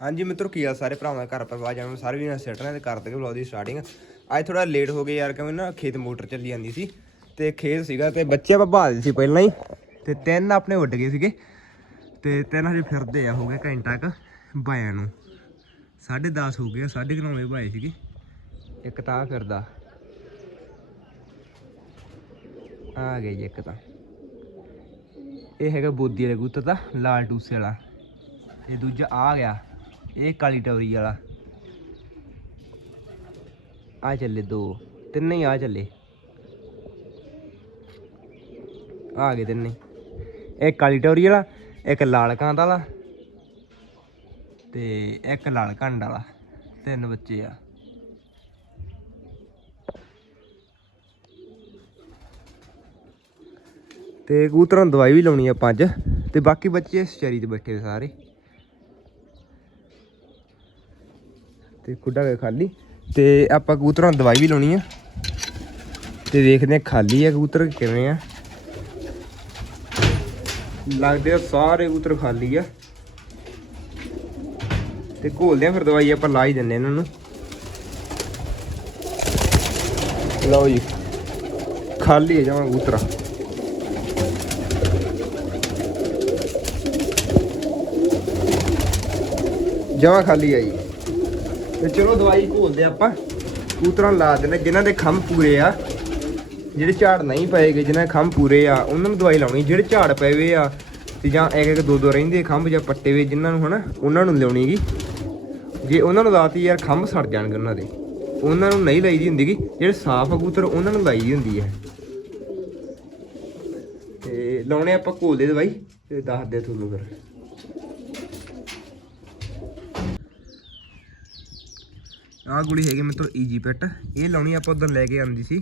ਹਾਂਜੀ ਮਿੱਤਰੋ, ਕੀ ਆ ਸਾਰੇ ਭਰਾਵਾਂ ਦਾ ਘਰ ਪਰਿਵਾਰ ਜਾਨੂੰ ਸਾਰੇ ਵੀ ਨਾ ਸੈਟ ਨੇ ਤੇ ਕਰ ਦਗੇ ਵਲੌਗ ਦੀ ਸਟਾਰਟਿੰਗ ਅੱਜ ਥੋੜਾ ਲੇਟ ਹੋ ਗਏ ਯਾਰ, ਕਿਉਂਕਿ ਨਾ ਖੇਤ ਮੋਟਰ ਚੱਲੀ ਜਾਂਦੀ ਸੀ ਤੇ ਖੇਤ ਸੀਗਾ ਤੇ ਬੱਚੇ ਆਪਾਂ ਭਾਲਦੇ ਸੀ ਪਹਿਲਾਂ ਹੀ। ਤੇ ਤਿੰਨ ਆਪਣੇ ਉੱਡ ਗਏ ਸੀਗੇ। ਤੇ ਤਿੰਨ ਹਜੇ ਫਿਰਦੇ ਆ, ਹੋ ਗਿਆ ਘੰਟਾ ਕ ਬਾਇਆ ਨੂੰ। 10:30 ਹੋ ਗਿਆ 9:30 ਵਜੇ ਬਾਏ ਸੀਗੇ। ਇੱਕ ਤਾਂ ਆਹ ਫਿਰਦਾ। ਆ ਗਏ ਜੀ ਇੱਕ ਤਾਂ। ਇਹ ਹੈਗਾ ਬੋਦੀ ਵਾਲੇ ਕਬੂਤਰ ਦਾ, ਲਾਲ ਟੂਸੇ ਵਾਲਾ। ਇਹ ਦੂਜਾ ਆ ਗਿਆ। ਇਹ ਕਾਲੀ ਟੌਰੀ ਵਾਲਾ। ਆ ਚੱਲੇ ਦੋ, ਤਿੰਨੇ ਹੀ ਆ ਚੱਲੇ। ਆ ਗਏ ਤਿੰਨੇ। ਇੱਕ ਕਾਲੀ ਟੌਰੀ ਵਾਲਾ, ਇੱਕ ਲਾਲ ਕਾਂਤ ਵਾਲਾ ਤੇ ਇੱਕ ਲਾਲ ਕੰਡ ਵਾਲਾ, ਤਿੰਨ ਬੱਚੇ ਆ। ਤੇ ਕਬੂਤਰਾਂ ਨੂੰ ਦਵਾਈ ਵੀ ਲਾਉਣੀ ਆ ਪੰਜ ਅੱਜ, ਤੇ ਬਾਕੀ ਬੱਚੇ ਸਚਰੀ ਤੇ ਬੈਠੇ ਸਾਰੇ। ਤੇ ਖੁੱਡਾ ਗਿਆ ਖਾਲੀ। ਤੇ ਆਪਾਂ ਕਬੂਤਰਾਂ ਨੂੰ ਦਵਾਈ ਵੀ ਲਾਉਣੀ ਆ। ਤੇ ਵੇਖਦੇ ਆ ਖਾਲੀ ਆ ਕਬੂਤਰ ਕਿਵੇਂ ਆ। ਲੱਗਦੇ ਆ ਸਾਰੇ ਕਬੂਤਰ ਖਾਲੀ ਆ। ਤੇ ਘੋਲਦੇ ਆ ਫਿਰ ਦਵਾਈ, ਆਪਾਂ ਲਾ ਹੀ ਦਿੰਨੇ ਇਹਨਾਂ ਨੂੰ। ਲਓ ਜੀ, ਖਾਲੀ ਹੈ ਜਮਾ ਕਬੂਤਰਾ। ਜਮਾ ਖਾਲੀ ਆ ਜੀ। ਤੇ ਚਲੋ ਦਵਾਈ ਘੋਲਦੇ ਆਪਾਂ। ਕੂਤਰਾਂ ਨੂੰ ਲਾ ਦਿੰਦੇ ਜਿਨ੍ਹਾਂ ਦੇ ਖੰਭ ਪੂਰੇ ਆ, ਜਿਹੜੇ ਝਾੜ ਨਹੀਂ ਪਏਗੇ ਜਿਨ੍ਹਾਂ ਦੇ ਖੰਭ ਪੂਰੇ ਆ, ਉਹਨਾਂ ਨੂੰ ਦਵਾਈ ਲਾਉਣੀ। ਜਿਹੜੇ ਝਾੜ ਪਏ ਵੇ ਆ, ਤੇ ਜਾਂ ਇੱਕ ਇੱਕ ਦੋ ਦੋ ਰਹਿੰਦੇ ਖੰਭ ਜਾਂ ਪੱਟੇ ਵੇ ਜਿਨ੍ਹਾਂ ਨੂੰ ਹਨਾ, ਉਹਨਾਂ ਨੂੰ ਲਿਆਉਣੀਗੀ ਜੇ ਉਹਨਾਂ ਨੂੰ ਲਾਤੀ ਯਾਰ, ਖੰਭ ਸੜ ਜਾਣਗੇ ਉਹਨਾਂ ਦੇ। ਉਹਨਾਂ ਨੂੰ ਨਹੀਂ ਲਾਈਦੀ ਹੁੰਦੀ ਗੀ, ਜਿਹੜੇ ਸਾਫ਼ ਆ ਕਬੂਤਰ ਉਹਨਾਂ ਨੂੰ ਲਾਈ ਦੀ ਹੁੰਦੀ ਹੈ ਤੇ ਲਾਉਣੇ ਆਪਾਂ ਘੋਲਦੇ ਦਵਾਈ, ਤੇ ਦੱਸਦੇ ਤੁਹਾਨੂੰ ਫਿਰ। ਆਹ ਗੁਲੀ ਹੈਗੀ ਮੇਰੇ ਮਿੱਤਰੋ ਈਜੀ ਪੈਟ ਇਹ ਲਾਉਣੀ ਆਪਾਂ ਉਦੋਂ ਲੈ ਕੇ ਆਂਦੀ ਸੀ।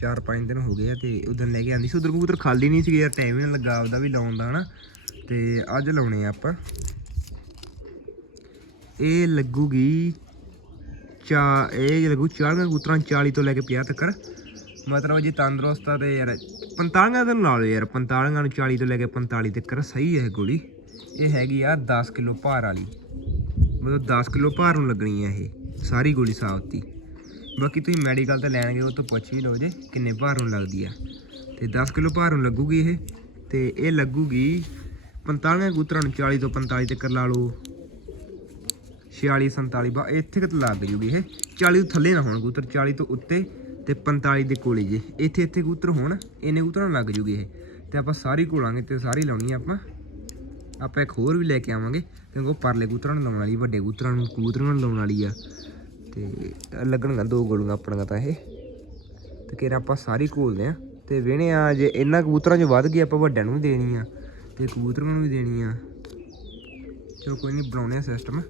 4-5 ਦਿਨ ਹੋ ਗਏ ਆ ਤੇ ਉਦੋਂ ਲੈ ਕੇ ਆਂਦੀ ਸੀ। ਉਧਰ ਕਬੂਤਰ ਖਾਲੀ ਨਹੀਂ ਸੀ ਯਾਰ ਟਾਈਮ ਹੀ ਲੱਗਾ ਆਪਦਾ ਵੀ ਲਾਉਣ ਦਾ, ਹਨਾ। ਤੇ ਅੱਜ ਲਾਉਣੇ ਆ ਆਪਾਂ। ਇਹ ਲੱਗੂਗੀ ਚਾ, ਇਹ ਲੱਗੂ 40 ਕਬੂਤਰਾਂ 40 ਤੋਂ ਲੈ ਕੇ 50 ਤੱਕ। ਮਤਲਬ ਜੇ ਤੰਦਰੁਸਤ ਆ ਤੇ ਯਾਰ 45 ਦਿਨ ਲਾ ਲਓ ਯਾਰ 45 ਨੂੰ 40 ਤੋਂ ਲੈ ਕੇ 45 ਤੱਕ ਸਹੀ ਹੈ ਇਹ ਗੋਲੀ। ਇਹ ਹੈਗੀ ਆ 10 ਕਿਲੋ ਭਾਰ ਵਾਲੀ। ਮਤਲਬ 10 ਕਿਲੋ ਭਾਰ ਨੂੰ ਲੱਗਣੀ ਆ ਇਹ। ਸਾਰੀ ਗੋਲੀ ਸਾਫਤੀ ਬਾਕੀ ਤੁਸੀਂ ਮੈਡੀਕਲ ਤਾਂ ਲੈਣਗੇ ਉਹ ਤੋਂ ਪੁੱਛ ਵੀ ਲਓ ਜੇ ਕਿੰਨੇ ਭਾਰ ਨੂੰ ਲੱਗਦੀ ਆ। ਤੇ 10 ਕਿਲੋ ਭਾਰ ਨੂੰ ਲੱਗੂਗੀ ਇਹ। ਤੇ ਇਹ ਲੱਗੂਗੀ 45 ਕਬੂਤਰਾਂ ਨੂੰ 40 ਤੋਂ 45 ਤੱਕ ਲਾ ਲਓ। 46 47 ਬਾ, ਇੱਥੇ ਕਿਤੇ ਲੱਗ ਜੂਗੀ ਇਹ। 40 ਤੋਂ ਥੱਲੇ ਨਾ ਹੋਣ ਕਬੂਤਰ 40 ਤੋਂ ਉੱਤੇ ਤੇ 45 ਦੇ ਕੋਲੇ ਜੇ। ਇੱਥੇ ਇੱਥੇ ਕਬੂਤਰ ਹੋਣ ਇਹਨੇ ਕਬੂਤਰਾਂ ਨੂੰ ਲੱਗ ਜੂਗੀ ਇਹ। ਤੇ ਆਪਾਂ ਸਾਰੀ ਘੋਲਾਂਗੇ ਤੇ ਸਾਰੀ ਲਾਉਣੀ ਆ ਆਪਾਂ। ਆਪਾਂ ਇੱਕ ਹੋਰ ਵੀ ਲੈ ਕੇ ਆਵਾਂਗੇ, ਕਿਉਂਕਿ ਉਹ ਪਰਲੇ ਕਬੂਤਰਾਂ ਨੂੰ ਲਾਉਣ ਵਾਲੀ, ਵੱਡੇ ਕਬੂਤਰਾਂ ਨੂੰ ਕਬੂਤਰਾਂ ਨੂੰ ਲਾਉਣ ਵਾਲੀ ਆ। ਤੇ ਲੱਗਣਗੀਆਂ ਦੋ ਗੋਲੀਆਂ ਆਪਣੀਆਂ ਤਾਂ ਇਹ। ਤੇ ਕਿਹੜਾ ਆਪਾਂ ਸਾਰੀ ਘੋਲਦੇ ਆ ਤੇ ਵੇਣੇ ਆ, ਜੇ ਇਹਨਾਂ ਕਬੂਤਰਾਂ 'ਚ ਵੱਧ ਗਈ, ਆਪਾਂ ਵੱਡਿਆਂ ਨੂੰ ਵੀ ਦੇਣੀ ਆ। ਤੇ ਕਬੂਤਰਾਂ ਨੂੰ ਵੀ ਦੇਣੀ ਆ। ਚਲੋ ਕੋਈ ਨਹੀਂ ਬਣਾਉਣੇ ਆ ਸਿਸਟਮ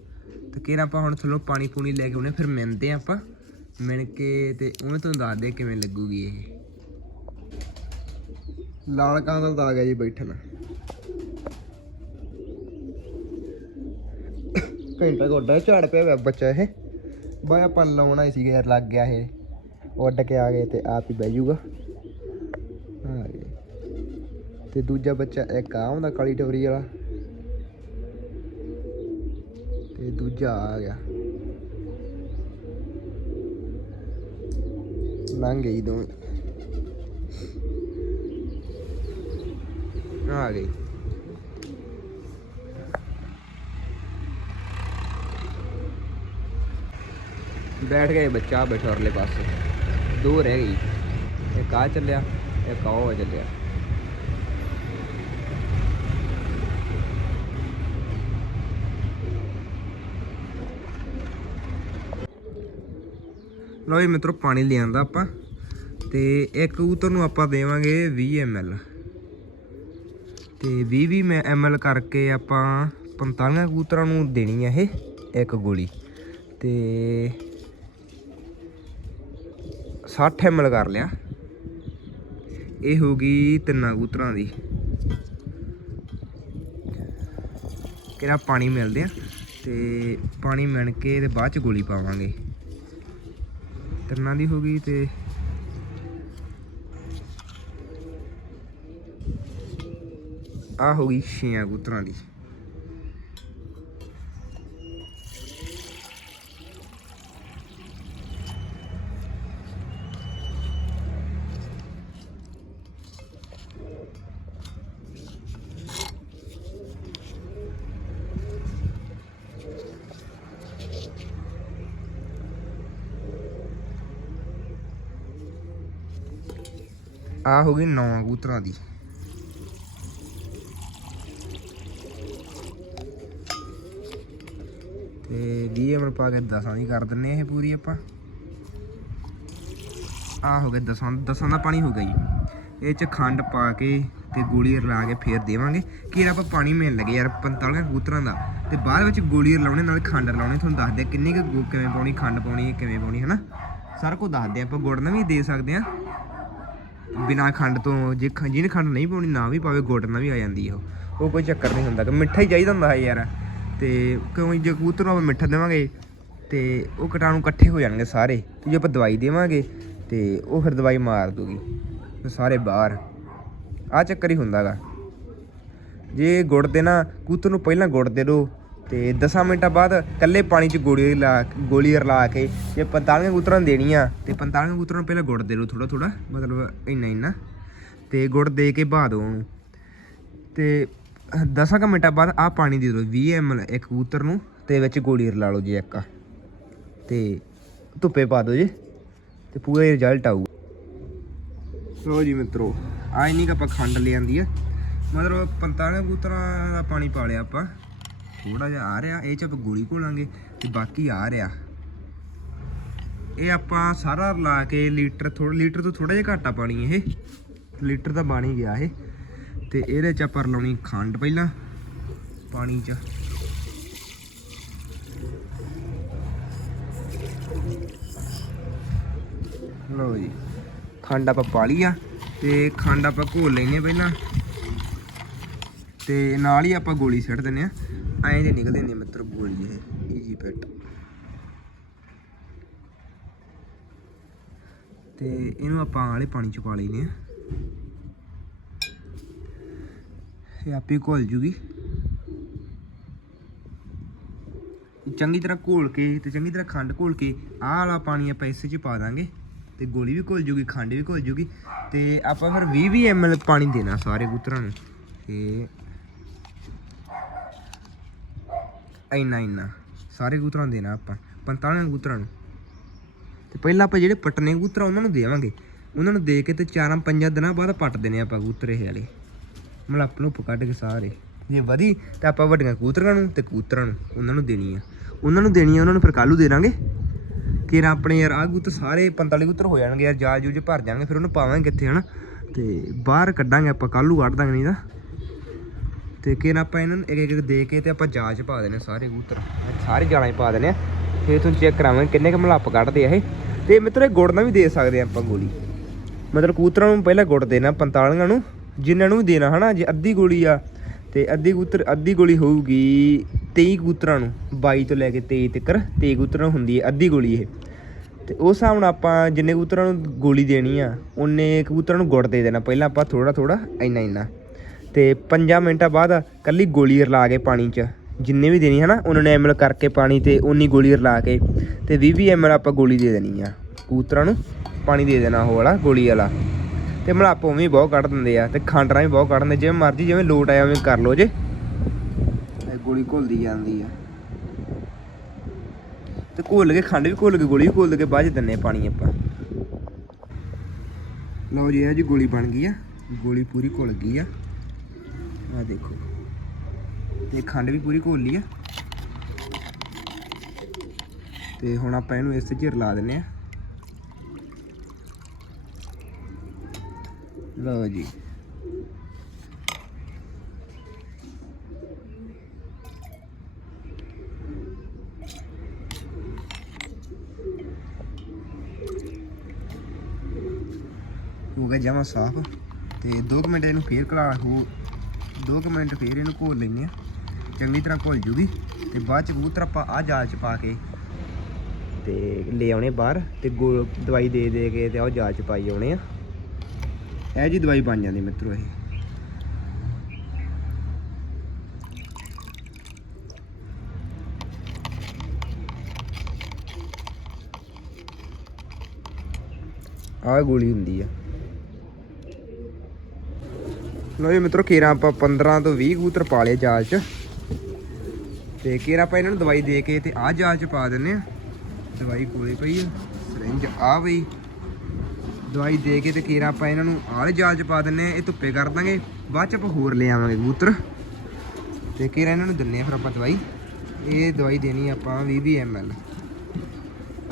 ਤੇ ਕਿਹੜਾ ਆਪਾਂ ਹੁਣ ਥੱਲੋਂ ਪਾਣੀ ਪੂਣੀ ਲੈ ਕੇ ਆਉਣੇ, ਫਿਰ ਮਿਲਦੇ ਆ ਆਪਾਂ। ਮਿਲ ਕੇ ਤੇ ਉਹਨੇ ਤੁਹਾਨੂੰ ਦੱਸ ਦੇ ਕਿਵੇਂ ਲੱਗੂਗੀ ਇਹ। ਲਾਲ ਕਾਂ ਦਾ ਆ ਗਿਆ ਜੀ ਬੈਠਣ। ਘੰਟਾ ਕੋਡਾ ਝਾੜ ਪਿਆ ਹੋਇਆ ਬੱਚਾ ਇਹ। ਬਾਈ ਆਪਾਂ ਲਾਉਣਾ ਹੀ ਸੀਗਾ ਯਾਰ, ਲੱਗ ਗਿਆ ਇਹ। ਉੱਡ ਕੇ ਆ ਗਏ ਤੇ ਆਪ ਹੀ ਬਹਿ ਜਾਊਗਾ। ਆ ਗਏ ਤੇ ਦੂਜਾ ਬੱਚਾ ਇੱਕ ਆ ਹੁੰਦਾ ਕਾਲੀ ਟਵਰੀ ਵਾਲਾ। ਤੇ ਦੂਜਾ ਆ ਗਿਆ। ਲੰਘ ਗਈ ਦੋਵੇਂ। ਆ ਗਈ ਬੈਠ ਗਏ, ਬੱਚਾ ਬੈਠਾ ਉਰਲੇ ਪਾਸੇ। ਦੋ ਰਹਿ ਗਈ। ਇੱਕ ਆ ਚੱਲਿਆ, ਇੱਕ ਉਹ ਚੱਲਿਆ। ਲਓ ਜੀ ਮਿੱਤਰੋ, ਪਾਣੀ ਲਿਆਂਦਾ ਆਪਾਂ। ਤੇ ਇੱਕ ਕਬੂਤਰ ਨੂੰ ਆਪਾਂ ਦੇਵਾਂਗੇ 20 ml ਤੇ 20 20 ml ਕਰਕੇ ਆਪਾਂ 45 ਕਬੂਤਰਾਂ ਨੂੰ ਦੇਣੀ ਆ ਇਹ, ਇੱਕ ਗੋਲੀ। ਤੇ 60 ml ਕਰ ਲਿਆ। ਇਹ ਹੋ ਗਈ ਤਿੰਨਾਂ ਕਬੂਤਰਾਂ ਦੀ। ਕਿਹੜਾ ਪਾਣੀ ਮਿਲਦੇ ਆ ਤੇ ਪਾਣੀ ਮਿਣ ਕੇ ਤੇ ਬਾਅਦ ਚ ਗੋਲੀ ਪਾਵਾਂਗੇ। ਤਿੰਨਾਂ ਦੀ ਹੋ ਗਈ ਤੇ ਆ ਹੋ ਗਈ ਛੇਆਂ ਕਬੂਤਰਾਂ ਦੀ। ਆ ਹੋ ਗਈ 9 ਕਬੂਤਰਾਂ ਦੀ। ਤੇ 20 ਐਮਲ ਪਾ ਕੇ 10 ਦੀ ਕਰ ਦਿੰਨੇ ਇਹ ਪੂਰੀ ਆਪਾਂ। ਆ ਹੋ ਗਏ 10 10 ਦਾ ਪਾਣੀ ਹੋ ਗਿਆ ਜੀ। ਇਹ ਚ ਖੰਡ ਪਾ ਕੇ ਤੇ ਗੋਲੀ ਰਲਾ ਕੇ ਫੇਰ ਦੇਵਾਂਗੇ। ਕਿ ਆਪਾਂ ਪਾਣੀ ਮੇਨ ਲੱਗੇ ਯਾਰ 45 ਕਬੂਤਰਾਂ ਦਾ। ਤੇ ਬਾਅਦ ਵਿੱਚ ਗੋਲੀ ਰਲਾਉਣੇ, ਨਾਲ ਖੰਡ ਰਲਾਉਣੇ, ਤੁਹਾਨੂੰ ਦੱਸਦੇ ਆ ਕਿੰਨੀ ਕੁ ਗੋ- ਕਿਵੇਂ ਪਾਉਣੀ, ਖੰਡ ਪਾਉਣੀ, ਕਿਵੇਂ ਪਾਉਣੀ, ਹਨਾ? ਸਾਰਾ ਕੁਝ ਦੱਸਦੇ ਆ ਆਪਾਂ, ਗੁੜ ਨਾਲ ਵੀ ਦੇ ਸਕਦੇ ਆ। ਬਿਨਾ ਖੰਡ ਤੋਂ, ਜੇ ਖ- ਜਿਹਨੇ ਖੰਡ ਨਹੀਂ ਪਾਉਣੀ, ਨਾ ਵੀ ਪਾਵੇ ਗੁੜ ਨਾਲ ਵੀ ਆ ਜਾਂਦੀ ਆ ਉਹ। ਉਹ ਕੋਈ ਚੱਕਰ ਨਹੀਂ ਹੁੰਦਾ। ਕਿ ਮਿੱਠਾ ਹੀ ਚਾਹੀਦਾ ਹੁੰਦਾ ਹੈ ਯਾਰ। ਤੇ ਕਿਉਂ ਜੇ ਕਬੂਤਰ ਨੂੰ ਆਪਾਂ ਮਿੱਠਾ ਦੇਵਾਂਗੇ, ਤੇ ਉਹ ਕੀਟਾਣੂ ਇਕੱਠੇ ਹੋ ਜਾਣਗੇ ਸਾਰੇ। ਤੇ ਜੇ ਆਪਾਂ ਦਵਾਈ ਦੇਵਾਂਗੇ, ਤੇ ਉਹ ਫਿਰ ਦਵਾਈ ਮਾਰ ਦੂਗੀ। ਤੇ ਸਾਰੇ ਬਾਹਰ। ਆ ਚੱਕਰ ਹੀ ਹੁੰਦਾਗਾ। ਜੇ ਗੁੜ ਦੇਣਾ, ਕਬੂਤਰ ਨੂੰ ਪਹਿਲਾਂ ਗੁੜ ਦੇ ਦਿਓ। ਤੇ 10 ਮਿੰਟਾਂ ਬਾਅਦ ਕੱਲੇ ਪਾਣੀ 'ਚ ਗੋਲੀ ਲਾ ਗੋਲੀ ਰਲਾ ਕੇ ਜੇ 45 ਕਬੂਤਰਾਂ ਦੇਣੀਆਂ। ਦੇਣੀ ਆ ਤੇ 45 ਕਬੂਤਰਾਂ ਨੂੰ ਪਹਿਲਾਂ ਗੁੜ ਦੇ ਦਿਓ ਥੋੜਾ ਥੋੜਾ ਮਤਲਬ ਇੰਨਾ ਇੰਨਾ। ਤੇ ਗੁੜ ਦੇ ਕੇ ਬਹਾ ਦਿਓ ਉਹਨੂੰ। ਤੇ 10 ਕੁ ਮਿੰਟਾਂ ਬਾਅਦ ਆ ਪਾਣੀ ਦੇ ਦਿਓ 20 ml ਇੱਕ ਕਬੂਤਰ ਨੂੰ ਤੇ ਵਿੱਚ ਗੋਲੀ ਰਲਾ ਲਓ ਜੀ ਇੱਕ ਤੇ ਧੁੱਪੇ ਪਾ ਦਿਓ ਜੀ, ਤੇ ਪੂਰਾ ਰਿਜ਼ਲਟ ਆਊਗਾ। ਲੋ ਜੀ ਮਿੱਤਰੋ ਆ ਇੰਨੀ ਕੁ ਆਪਾਂ ਖੰਡ ਲੈ ਆਂਦੀ ਆ। ਮਤਲਬ 45 ਕਬੂਤਰਾਂ ਦਾ ਪਾਣੀ ਪਾ ਲਿਆ ਆਪਾਂ। ਥੋੜਾ ਜਿਹਾ ਆ ਰਿਹਾ, ਇਹ ਚ ਆਪਾਂ ਗੋਲੀ ਘੋਲਾਂਗੇ ਤੇ ਬਾਕੀ ਆ ਰਿਹਾ। ਇਹ ਆਪਾਂ ਸਾਰਾ ਰਲਾ ਕੇ ਲੀਟਰ ਥੋੜਾ ਲੀਟਰ ਤੋਂ ਥੋੜਾ ਜਿਹਾ ਘਾਟਾ ਆ ਪਾਣੀ ਇਹ। ਲੀਟਰ ਦਾ ਪਾਣੀ ਗਿਆ ਇਹ। ਤੇ ਇਹਦੇ ਚ ਆਪਾਂ ਲਾਉਣੀ ਖੰਡ ਪਹਿਲਾਂ, ਪਾਣੀ ਚ। ਲਓ ਜੀ, ਖੰਡ ਆਪਾਂ ਪਾ ਲਈ ਆ ਤੇ ਖੰਡ ਆਪਾਂ ਘੋਲ ਲੈਨੇ ਪਹਿਲਾਂ। ਤੇ ਨਾਲ ਹੀ ਆਪਾਂ ਗੋਲੀ ਸਿੱਟ ਦਿੰਨੇ ਆ ਐਂ ਦੇ ਨਿਕਲਦੇ ਨੇ ਮਿੱਤਰ ਗੋਲੀ ਇਹ ਈਜੀ ਫਿੱਟ ਤੇ ਇਹਨੂੰ ਆਪਾਂ ਵਾਲੇ ਪਾਣੀ ਚ ਪਾ ਲੈਨੇ ਆ। ਇਹ ਆਪੇ ਘੁਲ ਜੂਗੀ। ਚੰਗੀ ਤਰ੍ਹਾਂ ਘੋਲ ਕੇ ਤੇ ਚੰਗੀ ਤਰ੍ਹਾਂ ਖੰਡ ਘੋਲ ਕੇ ਆਹ ਵਾਲਾ ਪਾਣੀ ਆਪਾਂ ਇਸੇ ਚ ਪਾ ਦਾਂਗੇ। ਤੇ ਗੋਲੀ ਵੀ ਘੁਲ ਜੂਗੀ, ਖੰਡ ਵੀ ਘੁਲ ਜੂਗੀ। ਤੇ ਆਪਾਂ ਫਿਰ 20 20 ml ਪਾਣੀ ਦੇਣਾ ਸਾਰੇ ਕਬੂਤਰਾਂ ਨੂੰ। ਤੇ ਇੰਨਾ ਇੰਨਾ। ਸਾਰੇ ਕਬੂਤਰਾਂ ਨੂੰ ਦੇਣਾ ਆਪਾਂ 45 ਕਬੂਤਰਾਂ ਨੂੰ। ਤੇ ਪਹਿਲਾਂ ਆਪਾਂ ਜਿਹੜੇ ਪਟਨੇ ਕਬੂਤਰ ਆ ਉਹਨਾਂ ਨੂੰ ਦੇਵਾਂਗੇ। ਉਹਨਾਂ ਨੂੰ ਦੇ ਕੇ ਤੇ ਚਾਰਾਂ, ਪੰਜਾਂ ਦਿਨਾਂ ਬਾਅਦ ਪੱਟ ਦੇਣੇ ਆਪਾਂ ਕਬੂਤਰ ਇਹ ਵਾਲੇ ਮਲੱਪ ਨੂੰ ਕੱਢ ਕੇ ਸਾਰੇ। ਜੇ ਵਧੀ, ਤਾਂ ਆਪਾਂ ਵੱਡੀਆਂ ਕਬੂਤਰਾਂ ਨੂੰ ਤੇ ਕਬੂਤਰਾਂ ਨੂੰ, ਉਹਨਾਂ ਨੂੰ ਦੇਣੀ ਆ ਉਹਨਾਂ ਨੂੰ ਦੇਣੀ ਆ ਉਹਨਾਂ ਨੂੰ ਫਿਰ ਕੱਲੂ ਦੇ ਦਾਂਗੇ। ਕਿਰ ਆਪਣੇ ਯਾਰ, ਆਹ ਕਬੂਤਰ ਸਾਰੇ 45 ਕਬੂਤਰ ਹੋ ਜਾਣਗੇ ਯਾਰ ਜਾਲ ਜੂਲ ਭਰ ਜਾਣਗੇ, ਫਿਰ ਉਹਨੂੰ ਪਾਵਾਂਗੇ ਕਿੱਥੇ, ਹਨਾ? ਤੇ ਬਾਹਰ ਕੱਢਾਂਗੇ ਆਪਾਂ ਕੱਲੂ ਕੱਢ ਦਾਂਗੇ ਨਹੀਂ ਤਾਂ। ਤੇ ਕਿਰ ਆਪਾਂ ਇਹਨਾਂ ਨੂੰ ਇੱਕ ਇੱਕ ਦੇ ਕੇ ਤੇ ਆਪਾਂ ਜਾਲ ਪਾ ਦੇਣੇ ਸਾਰੇ ਕਬੂਤਰ। ਸਾਰੇ ਜਾਣਾ 'ਚ ਪਾ ਦੇਣੇ ਆ। ਫਿਰ ਤੁਹਾਨੂੰ ਚੈੱਕ ਕਰਾਵਾਂਗੇ ਕਿੰਨੇ ਕੁ ਮਲੱਪ ਕੱਢਦੇ ਆ ਇਹ। ਤੇ ਮਿੱਤਰੋ, ਇਹ ਗੁੜ ਨਾਲ ਵੀ ਦੇ ਸਕਦੇ ਆ ਆਪਾਂ ਗੋਲੀ। ਮਤਲਬ ਕਬੂਤਰਾਂ ਨੂੰ ਪਹਿਲਾਂ ਗੁੜ ਦੇਣਾ 45 ਨੂੰ, ਜਿਨ੍ਹਾਂ ਨੂੰ ਵੀ ਦੇਣਾ, ਹਨਾ? ਜੇ ਅੱਧੀ ਗੋਲੀ ਆ, ਤੇ ਅੱਧੀ ਕਬੂਤਰ, ਅੱਧੀ ਗੋਲੀ ਹੋਊਗੀ 23 ਕਬੂਤਰਾਂ ਨੂੰ 22 ਤੋਂ ਲੈ ਕੇ 23 ਤੱਕ 23 ਕਬੂਤਰਾਂ ਨੂੰ ਹੁੰਦੀ ਹੈ ਅੱਧੀ ਗੋਲੀ ਇਹ। ਤੇ ਉਸ ਹਿਸਾਬ ਨਾਲ ਆਪਾਂ ਜਿੰਨੇ ਕਬੂਤਰਾਂ ਨੂੰ ਗੋਲੀ ਦੇਣੀ ਆ, ਉਹਨੇ ਕਬੂਤਰਾਂ ਨੂੰ ਗੁੜ ਦੇ ਦੇਣਾ। ਪਹਿਲਾਂ ਆਪਾਂ ਥੋੜਾ ਥੋੜਾ ਇੰਨਾ ਇੰਨਾ ਤੇ 5 ਮਿੰਟਾਂ ਬਾਅਦ ਕੱਲੀ ਗੋਲੀ ਰਲਾ ਕੇ ਪਾਣੀ 'ਚ। ਜਿੰਨੇ ਵੀ ਦੇਣੀ ਹੈ ਨਾ ਉਹਨਾਂ ਨੇ ਐਮਲ ਕਰਕੇ ਪਾਣੀ ਤੇ ਉਨੀ ਗੋਲੀ ਰਲਾ ਕੇ ਤੇ 20 20 ਐਮਲ ਆਪਾਂ ਗੋਲੀ ਦੇ ਦੇਣੀ ਆ। ਕਬੂਤਰਾਂ ਨੂੰ ਪਾਣੀ ਦੇ ਦੇਣਾ ਉਹ ਵਾਲਾ, ਗੋਲੀ ਵਾਲਾ। ਤੇ ਮਲਾਪੋਂ ਵੀ ਬਹੁਤ ਕੱਢ ਦਿੰਦੇ ਆ ਤੇ ਖਾਂਡਰਾਂ ਵੀ ਬਹੁਤ ਕੱਢ ਦਿੰਦੇ ਜਿਵੇਂ ਮਰਜ਼ੀ ਜਿਵੇਂ ਲੋਟ ਆਇਆ ਉਵੇਂ ਕਰ ਲਓ ਜੇ। ਇਹ ਗੋਲੀ ਘੁਲਦੀ ਜਾਂਦੀ ਆ। ਤੇ ਘੋਲ ਕੇ, ਖੰਡ ਵੀ ਘੋਲ ਕੇ, ਗੋਲੀ ਵੀ ਘੋਲ ਕੇ ਬਾਅਦ ਚ ਦਿੰਨੇ ਪਾਣੀ ਆਪਾਂ। ਲਓ ਜੀ, ਇਹ ਜੀ ਗੋਲੀ ਬਣ ਗਈ ਆ। ਗੋਲੀ ਪੂਰੀ ਘੁਲ ਗਈ ਆ। ਆ ਦੇਖੋ। ਤੇ ਖੰਡ ਵੀ ਪੂਰੀ ਘੋਲ ਲਈ ਆ। ਤੇ ਹੁਣ ਆਪਾਂ ਇਹਨੂੰ ਇਸ 'ਚ ਰਲਾ ਦਿੰਨੇ ਆ। ਲਓ ਜੀ। ਹੋ ਗਿਆ ਜਮਾ ਸਾਫ਼। ਤੇ 2 ਮਿੰਟ ਇਹਨੂੰ ਫੇਰ ਕਲਾ ਹੋ ਦੋ ਕੁ ਮਿੰਟ ਫੇਰ ਇਹਨੂੰ ਘੋਲ ਲੈਂਦੇ ਆ ਚੰਗੀ ਤਰ੍ਹਾਂ ਘੋਲ ਜੂਗੀ ਤੇ ਬਾਅਦ ਚ ਕਬੂਤਰ ਆਪਾਂ ਆ ਜਾਲ ਚ ਪਾ ਕੇ ਤੇ ਲੈ ਆਉਣੇ ਬਾਹਰ ਤੇ ਦਵਾਈ ਦੇ ਦੇ ਕੇ ਤੇ ਉਹ ਜਾਲ ਚ ਪਾਈ ਆਉਣੇ ਆ। ਇਹ ਜੀ ਦਵਾਈ ਬਣ ਜਾਂਦੀ ਮਿੱਤਰੋ ਇਹ। ਆਹ ਗੋਲੀ ਹੁੰਦੀ ਆ। ਲੋ ਜੀ ਮਿੱਤਰੋ, ਕੇਰਾ ਆਪਾਂ 15 ਤੋਂ 20 ਕਬੂਤਰ ਪਾ ਲਏ ਜਾਲ 'ਚ। ਤੇ ਕੇਰਾ ਆਪਾਂ ਇਹਨਾਂ ਨੂੰ ਦਵਾਈ ਦੇ ਕੇ ਤੇ ਆਹ ਜਾਲ 'ਚ ਪਾ ਦਿੰਨੇ ਆ ਦਵਾਈ ਕੋਲੇ ਪਈ ਆ ਸਿਰਿੰਜ ਆ ਪਈ ਦਵਾਈ ਦੇ ਕੇ ਤੇ ਕੇਰਾ ਆਪਾਂ ਇਹਨਾਂ ਨੂੰ ਆਲੇ ਜਾਲ ਚ ਪਾ ਦਿੰਨੇ ਆ ਇਹ ਧੁੱਪੇ ਕਰ ਦਾਂਗੇ। ਬਾਅਦ ਚ ਆਪਾਂ ਹੋਰ ਲੈ ਆਵਾਂਗੇ ਕਬੂਤਰ। ਤੇ ਕੇਰਾ ਇਹਨਾਂ ਨੂੰ ਦਿੰਨੇ ਆ ਫਿਰ ਆਪਾਂ ਦਵਾਈ। ਇਹ ਦਵਾਈ ਦੇਣੀ ਆ ਆਪਾਂ 20 20 ml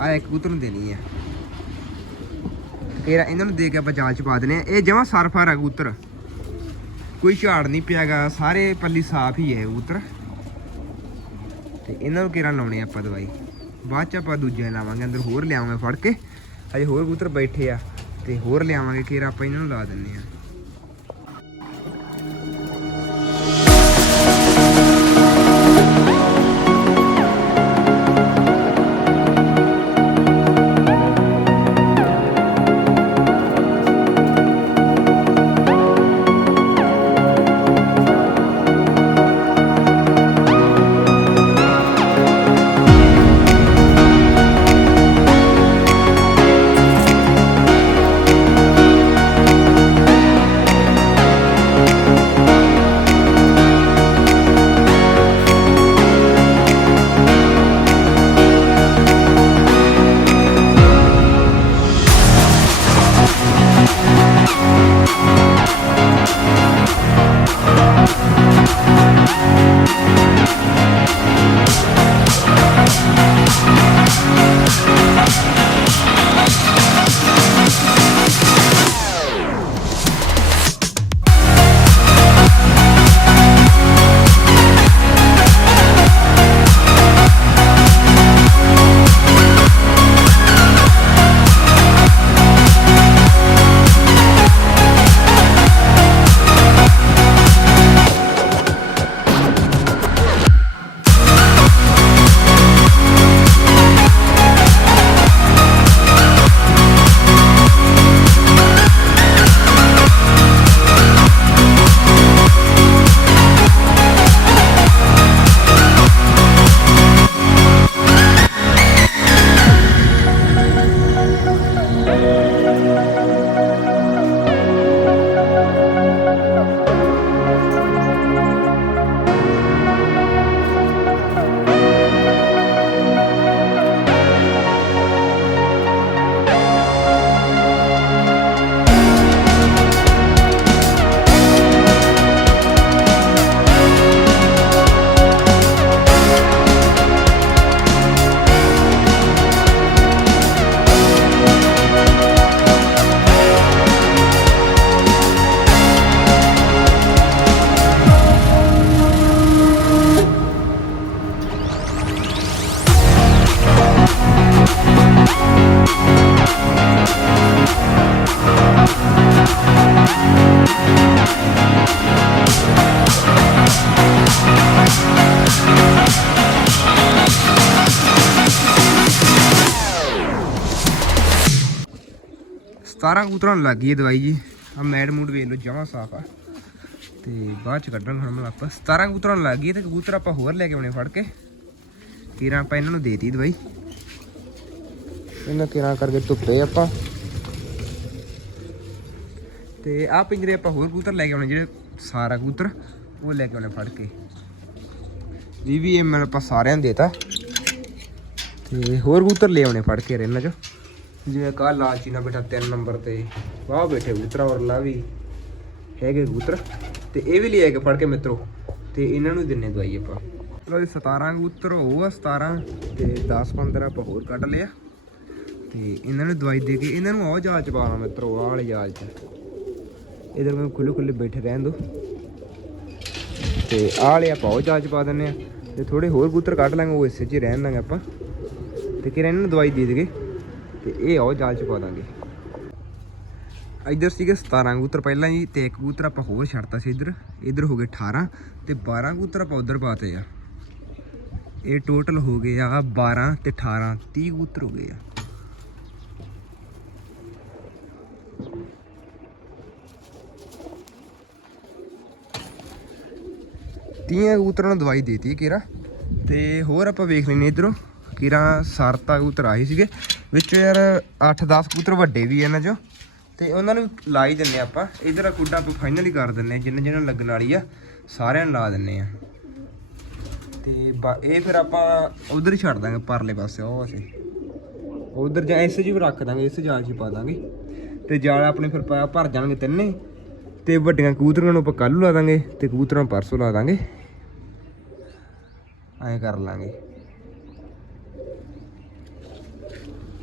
ਆ ਇੱਕ ਕਬੂਤਰ ਨੂੰ ਦੇਣੀ ਆ। ਕੇਰਾ ਇਹਨਾਂ ਨੂੰ ਦੇ ਕੇ ਆਪਾਂ ਜਾਲ ਚ ਪਾ ਦਿੰਨੇ ਆ ਇਹ ਜਮਾ ਸਰਫਰ ਆ ਕਬੂਤਰ। ਕੋਈ ਝਾੜ ਨਹੀਂ ਪਿਆਗਾ, ਸਾਰੇ ਪੱਲੀ ਸਾਫ਼ ਹੀ ਹੈ ਕਬੂਤਰ। ਤੇ ਇਹਨਾਂ ਨੂੰ ਕੇਰਾ ਲਾਉਣੇ ਆਪਾਂ ਦਵਾਈ? ਬਾਅਦ ਚ ਆਪਾਂ ਦੂਜੇ ਲਾਵਾਂਗੇ, ਅੰਦਰ ਹੋਰ ਲਿਆਵਾਂਗੇ ਫੜ ਕੇ। ਅਜੇ ਹੋਰ ਕਬੂਤਰ ਬੈਠੇ ਆ, ਤੇ ਹੋਰ ਲਿਆਵਾਂਗੇ ਕੇਰਾ ਆਪਾਂ ਇਹਨਾਂ ਨੂੰ ਲਾ ਦਿੰਨੇ ਆ। ਸਾਰਾ ਕੂਤਰਾਂ ਨੂੰ ਲੱਗ ਗਈ ਇਹ ਦਵਾਈ ਜੀ। ਆ ਮੈਡ ਮੂਡ ਵੇਖ ਲਓ, ਜਮਾ ਸਾਫ਼ ਆ। ਤੇ ਬਾਅਦ ਚ ਕੱਢਾਂਗੇ ਹੁਣ ਮੈਂ ਆਪਾਂ। 17 ਕਬੂਤਰਾਂ ਨੂੰ ਲੱਗ ਗਈ ਤੇ ਕਬੂਤਰ ਆਪਾਂ ਹੋਰ ਲੈ ਕੇ ਆਉਣੇ ਫੜ ਕੇ। ਤੀਰਾਂ ਆਪਾਂ ਇਹਨਾਂ ਨੂੰ ਦੇਤੀ ਦਵਾਈ। ਇਹਨਾਂ ਤੀਰਾਂ ਕਰਕੇ ਧੁੱਪੇ ਆਪਾਂ। ਤੇ ਆ ਪਿੰਜਰੇ ਆਪਾਂ ਹੋਰ ਕਬੂਤਰ ਲੈ ਕੇ ਆਉਣੇ, ਜਿਹੜੇ ਸਾਰਾ ਕਬੂਤਰ, ਉਹ ਲੈ ਕੇ ਆਉਣੇ ਫੜ ਕੇ। 20 20 ml ਆਪਾਂ ਸਾਰਿਆਂ ਨੂੰ ਦੇਤਾ। ਤੇ ਹੋਰ ਕਬੂਤਰ ਲੈ ਆਉਣੇ ਫੜ ਕੇ ਇਹਨਾਂ ਚ। ਜਿਵੇਂ ਕਾ ਲਾਲਚੀ ਨਾਲ ਬੈਠਾ 3 ਨੰਬਰ ਤੇ। ਵਾਹ ਬੈਠੇ ਕਬੂਤਰ ਔਰਲਾ ਵੀ ਹੈਗੇ ਕਬੂਤਰ। ਤੇ ਇਹ ਵੀ ਲਿਆ ਕੇ ਫੜ ਕੇ ਮਿੱਤਰੋ, ਤੇ ਇਹਨਾਂ ਨੂੰ ਦਿੰਨੇ ਦਵਾਈ ਆਪਾਂ। ਚਲੋ ਜੀ 17 ਕਬੂਤਰ ਹੋਊਗਾ ਆ 17 ਤੇ 10 15 ਆਪਾਂ ਹੋਰ ਕੱਢ ਲਿਆ। ਤੇ ਇਹਨਾਂ ਨੂੰ ਦਵਾਈ ਦੇ ਕੇ ਇਹਨਾਂ ਨੂੰ ਆਹ ਜਾਲ ਚ ਪਾਣਾ ਮਿੱਤਰੋ, ਆਹ ਵਾਲੇ ਜਾਲ ਚ। ਇਧਰ ਮੈਂ ਖੁੱਲੇ ਖੁੱਲੇ ਬੈਠੇ ਰਹਿਣ ਦੋ। ਤੇ ਆਹ ਵਾਲੇ ਆਪਾਂ ਉਹ ਜਾਲ ਚ ਪਾ ਦਿੰਨੇ ਆ। ਤੇ ਥੋੜੇ ਹੋਰ ਕਬੂਤਰ ਕੱਢ ਲਾਂਗੇ, ਉਹ ਇਸੇ ਚ ਹੀ ਰਹਿਣ ਲਾਂਗੇ ਆਪਾਂ। ਤੇ ਕਿਰਨ ਇਹਨਾਂ ਨੂੰ ਦਵਾਈ ਦੇ ਦੇਗੇ ਤੇ ਇਹ ਆਓ ਜਾਲ ਚ ਪਾ ਦਾਂਗੇ। ਇੱਧਰ ਸੀਗੇ 17 ਕਬੂਤਰ ਪਹਿਲਾਂ ਜੀ ਤੇ ਇੱਕ ਕਬੂਤਰ ਆਪਾਂ ਹੋਰ ਛੱਡਤਾ ਸੀ ਇੱਧਰ। ਇੱਧਰ ਹੋ ਗਏ 18 ਤੇ 12 ਕਬੂਤਰ ਆਪਾਂ ਉਧਰ ਪਾਤੇ ਆ। ਇਹ ਟੋਟਲ ਹੋ ਗਏ ਆ 12 ਤੇ 18 30 ਕਬੂਤਰ ਹੋ ਗਏ ਆ। ਤੀਆਂ ਕਬੂਤਰਾਂ ਨੂੰ ਦਵਾਈ ਦੇਤੀ ਕੀਰਾ। ਤੇ ਹੋਰ ਆਪਾਂ ਵੇਖ ਲੈਨੇ ਇਧਰੋਂ। ਕੀਰਾ ਸਰਤਾ ਕਬੂਤਰ ਆਏ ਸੀਗੇ। ਵਿੱਚੋਂ ਯਾਰ 8-10 ਕਬੂਤਰ ਵੱਡੇ ਵੀ ਆ ਇਹਨਾਂ ਚੋਂ। ਤੇ ਉਹਨਾਂ ਨੂੰ ਲਾ ਹੀ ਦਿੰਨੇ ਆਪਾਂ। ਇਧਰ ਕੁੱਡਾ ਆਪਾਂ ਫਾਈਨਲੀ ਹੀ ਕਰ ਦਿੰਨੇ ਜਿੰਨੇ ਜਿਹਨਾਂ ਲੱਗਣ ਵਾਲੀ ਆ, ਸਾਰਿਆਂ ਨੂੰ ਲਾ ਦਿੰਨੇ ਆ। ਤੇ ਬਾ- ਇਹ ਫਿਰ ਆਪਾਂ ਉਧਰ ਹੀ ਛੱਡ ਦਾਂਗੇ, ਪਰਲੇ ਪਾਸੇ, ਉਹ ਅਸੀਂ। ਉਧਰ ਜਾਂ ਇਸ ਜੀ ਰੱਖ ਦਾਂਗੇ, ਇਸ ਜਾਲ 'ਚ ਪਾ ਦਾਂਗੇ। ਤੇ ਜਾਲ ਆਪਣੇ ਫਿਰ ਭਰ ਜਾਣਗੇ ਤਿੰਨੇ। ਤੇ ਵੱਡੀਆਂ ਕਬੂਤਰੀਆਂ ਨੂੰ ਆਪਾਂ ਕੱਲ੍ਹ ਲਾ ਦਾਂਗੇ, ਤੇ ਕਬੂਤਰਾਂ ਪਰਸੋਂ ਲਾ ਦਾਂਗੇ। ਐਂ ਕਰ ਲਾਂਗੇ।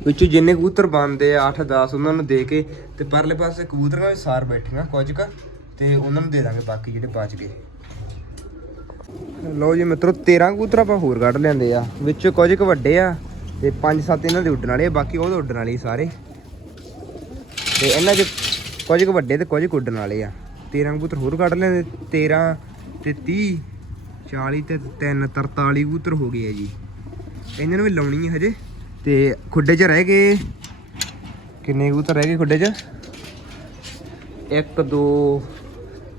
ਵਿੱਚੋਂ ਜਿੰਨੇ ਕਬੂਤਰ ਬਣਦੇ ਆ 8 10 ਉਹਨਾਂ ਨੂੰ ਦੇ ਕੇ ਤੇ ਪਰਲੇ ਪਾਸੇ ਕਬੂਤਰਾਂ ਵੀ ਸਾਰ ਬੈਠੀਆਂ, ਕੁਝ ਕੁ, ਤੇ ਉਹਨਾਂ ਨੂੰ ਦੇ ਦਾਂਗੇ ਬਾਕੀ ਜਿਹੜੇ ਬਚ ਗਏ। ਲਓ ਜੀ ਮਿੱਤਰੋ 13 ਕਬੂਤਰ ਆਪਾਂ ਹੋਰ ਕੱਢ ਲੈਂਦੇ ਆ। ਵਿੱਚ ਕੁਝ ਕੁ ਵੱਡੇ ਆ ਤੇ 5-7 ਇਹਨਾਂ ਦੇ ਉੱਡਣ ਵਾਲੇ ਆ, ਬਾਕੀ ਉਹ ਉੱਡਣ ਵਾਲੇ ਸਾਰੇ। ਤੇ ਇਹਨਾਂ 'ਚ ਕੁਝ ਕੁ ਵੱਡੇ ਤੇ ਕੁਝ ਕੁ ਉੱਡਣ ਵਾਲੇ ਆ। 13 ਕਬੂਤਰ ਹੋਰ ਕੱਢ ਲੈਂਦੇ 13 ਤੇ 30 40 ਤੇ 3 43 ਕਬੂਤਰ ਹੋ ਗਏ ਆ ਜੀ। ਇਹਨਾਂ ਨੂੰ ਵੀ ਲਾਉਣੀ ਹੈ ਹਜੇ। ਤੇ ਖੁੱਡੇ 'ਚ ਰਹਿ ਗਏ। ਕਿੰਨੇ ਕਬੂਤਰ ਰਹਿ ਗਏ ਖੁੱਡੇ 'ਚ? 1 2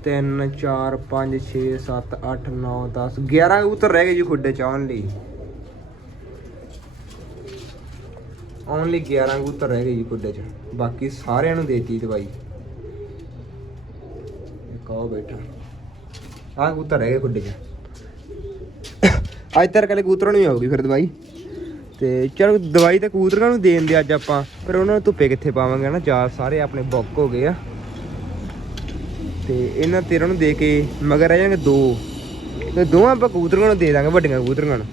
3 4 5 6 7 8 9 10 11 ਕਬੂਤਰ ਰਹਿ ਗਏ ਜੀ ਖੁੱਡੇ 'ਚ ਓਨਲੀ ਓਨਲੀ 11 ਕਬੂਤਰ ਰਹਿ ਗਏ ਜੀ ਖੁੱਡੇ 'ਚ। ਬਾਕੀ ਸਾਰਿਆਂ ਨੂੰ ਦੇਤੀ ਦਵਾਈ। ਇੱਕ ਆਹ ਬੈਠਾ। ਆਹ ਕਬੂਤਰ ਰਹਿ ਗਏ ਖੁੱਡੇ 'ਚ। ਅੱਜ ਤੱਕ ਕਲੇ ਕਬੂਤਰਾਂ ਨੂੰ ਹੀ ਆਉਗੀ ਫਿਰ ਦਵਾਈ। ਤੇ ਚਲੋ ਦਵਾਈ ਤਾਂ ਕੂਤਰਾਂ ਨੂੰ ਦੇਣ ਦੇ ਅੱਜ ਆਪਾਂ, ਪਰ ਉਹਨਾਂ ਨੂੰ ਧੁੱਪੇ ਕਿੱਥੇ ਪਾਵਾਂਗੇ ਨਾ ਜਾਲ ਸਾਰੇ ਆਪਣੇ ਬੁੱਕ ਹੋ ਗਏ ਆ। ਤੇ ਇਹਨਾਂ ਤੇਰਾਂ ਨੂੰ ਦੇ ਕੇ ਮਗਰ ਰਹਿ ਜਾਣਗੇ ਦੋ। ਤੇ ਦੋਵਾਂ ਆਪਾਂ ਕਬੂਤਰਾਂ ਨੂੰ ਦੇ ਦਾਂਗੇ, ਵੱਡੀਆਂ ਕੂਤਰਾਂ ਨੂੰ।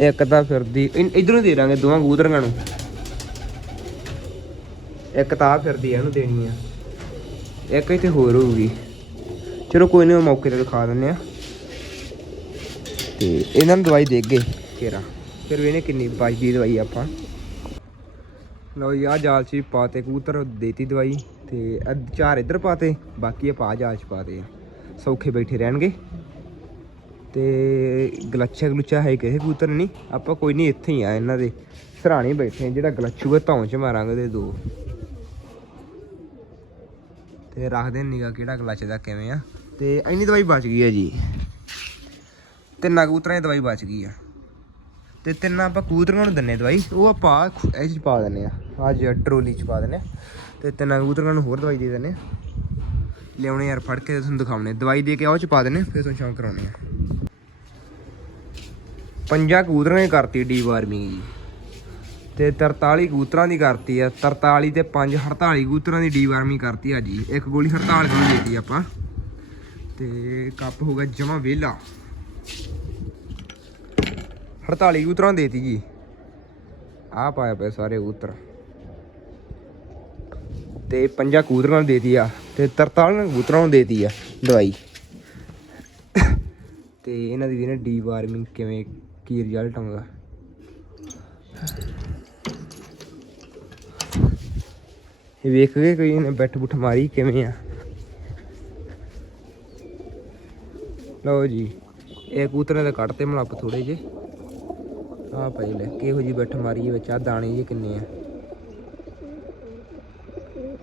ਇੱਕ ਤਾਂ ਫਿਰਦੀ ਇਨ- ਇੱਧਰੋਂ ਦੇ ਦਾਂਗੇ ਦੋਵਾਂ ਕਬੂਤਰਾਂ ਨੂੰ। ਇੱਕ ਤਾਂ ਫਿਰਦੀ ਆ, ਇਹਨੂੰ ਦੇਣੀ ਆ। ਇੱਕ ਇੱਥੇ ਹੋਰ ਹੋਊਗੀ। ਚਲੋ ਕੋਈ ਨਹੀਂ ਮੌਕੇ ਤੇ ਦਿਖਾ ਦਿੰਨੇ ਆ। ਤੇ ਇਹਨਾਂ ਨੂੰ ਦਵਾਈ ਦੇ ਗਏ ਕੇਰਾ ਫਿਰ ਵੀ ਇਹਨੇ ਕਿੰਨੀ ਬਚਦੀ ਦਵਾਈ ਆਪਾਂ। ਲਓ ਜੀ, ਆਹ ਜਾਲ 'ਚ ਪਾਤੇ ਕਬੂਤਰ ਦੇਤੀ ਦਵਾਈ ਤੇ ਚਾਰ ਇੱਧਰ ਪਾਤੇ ਬਾਕੀ ਆਪਾਂ ਆਹ ਜਾਲ 'ਚ ਪਾਤੇ ਸੌਖੇ ਬੈਠੇ ਰਹਿਣਗੇ। ਤੇ ਗਲੱਛਾ ਗਲੁੱਚਾ ਹੈ ਕਿਸੇ ਕੂਤਰ ਨਹੀਂ, ਆਪਾਂ ਕੋਈ ਨਹੀਂ ਇੱਥੇ ਹੀ ਆ ਇਹਨਾਂ ਦੇ। ਸਰਾਣੇ ਬੈਠੇ ਜਿਹੜਾ ਗਲੱਛੂ ਹੈ ਧੌਂ 'ਚ ਮਾਰਾਂਗੇ ਦੇ ਦੋ। ਤੇ ਰੱਖਦੇ ਨਿਗਾ ਕਿਹੜਾ ਗਲੱਚ ਦਾ ਕਿਵੇਂ ਆ। ਤੇ ਇੰਨੀ ਦਵਾਈ ਬਚ ਗਈ ਹੈ ਜੀ। ਤਿੰਨਾਂ ਕਬੂਤਰਾਂ ਦੀ ਦਵਾਈ ਬਚ ਗਈ ਆ। ਤੇ ਤਿੰਨਾਂ ਆਪਾਂ ਕਬੂਤਰਾਂ ਨੂੰ ਦਿੰਨੇ ਦਵਾਈ ਉਹ ਆਪਾਂ ਖੁ- ਇਹ 'ਚ ਪਾ ਦਿੰਨੇ ਆ ਅੱਜ ਟਰੋਲੀ 'ਚ ਪਾ ਦਿੰਨੇ ਆ। ਤੇ ਤਿੰਨਾਂ ਕਬੂਤਰਾਂ ਨੂੰ ਹੋਰ ਦਵਾਈ ਦੇ ਦਿੰਨੇ ਆ। ਲਿਆਉਣੇ ਯਾਰ ਫੜ ਕੇ ਤੁਹਾਨੂੰ ਦਿਖਾਉਣੇ ਦਵਾਈ ਦੇ ਕੇ ਉਹ 'ਚ ਪਾ ਦਿੰਨੇ ਆ, ਫਿਰ ਤੁਹਾਨੂੰ ਸ਼ੌਂਕ ਕਰਾਉਣੇ ਆ। ਪੰਜਾਂ ਕਬੂਤਰਾਂ ਨੇ ਕਰਤੀ ਡੀ ਵਾਰਮਿੰਗ ਜੀ। ਤੇ 43 ਕਬੂਤਰਾਂ ਦੀ ਕਰਤੀ ਆ 43 ਤੇ 5 48 ਕਬੂਤਰਾਂ ਦੀ ਡੀ ਵਾਰਮਿੰਗ ਕਰਤੀ ਆ ਜੀ। ਇੱਕ ਗੋਲੀ 48 ਨੂੰ ਦੇਤੀ ਆਪਾਂ। ਤੇ ਕੱਪ ਹੋ ਗਿਆ ਜਮਾ ਵਿਹਲਾ। 48 ਕਬੂਤਰਾਂ ਨੂੰ ਦੇਤੀ ਜੀ। ਆ ਪਾਇਆ ਪਏ ਸਾਰੇ ਕਬੂਤਰ। ਤੇ ਪੰਜਾਂ ਕਬੂਤਰਾਂ ਨੂੰ ਦੇਤੀ ਆ। ਤੇ 43 ਕਬੂਤਰਾਂ ਨੂੰ ਦੇਤੀ ਆ ਦਵਾਈ। ਤੇ ਇਹਨਾਂ ਦੀ ਵੀ ਨਾ ਡੀ ਵਾਰਮਿੰਗ ਕਿਵੇਂ, ਕੀ ਰਿਜ਼ਲਟ ਆਉਂਦਾ ਇਹ ਵੇਖ ਕੇ ਕੋਈ ਨੇ ਬੈਠ ਬੁੱਠ ਮਾਰੀ ਕਿਵੇਂ ਆ। ਲਓ ਜੀ। ਇਹ ਕਬੂਤਰਾਂ ਦੇ ਕੱਢਤੇ ਮਲੱਪ ਥੋੜੇ ਜੇ ਆ ਪਈ ਲੈ, ਕਿਹੋ ਜੀ ਬੈਠ ਮਾਰੀ ਵਿੱਚ ਆ ਦਾਣੇ ਜੇ ਕਿੰਨੇ ਆ।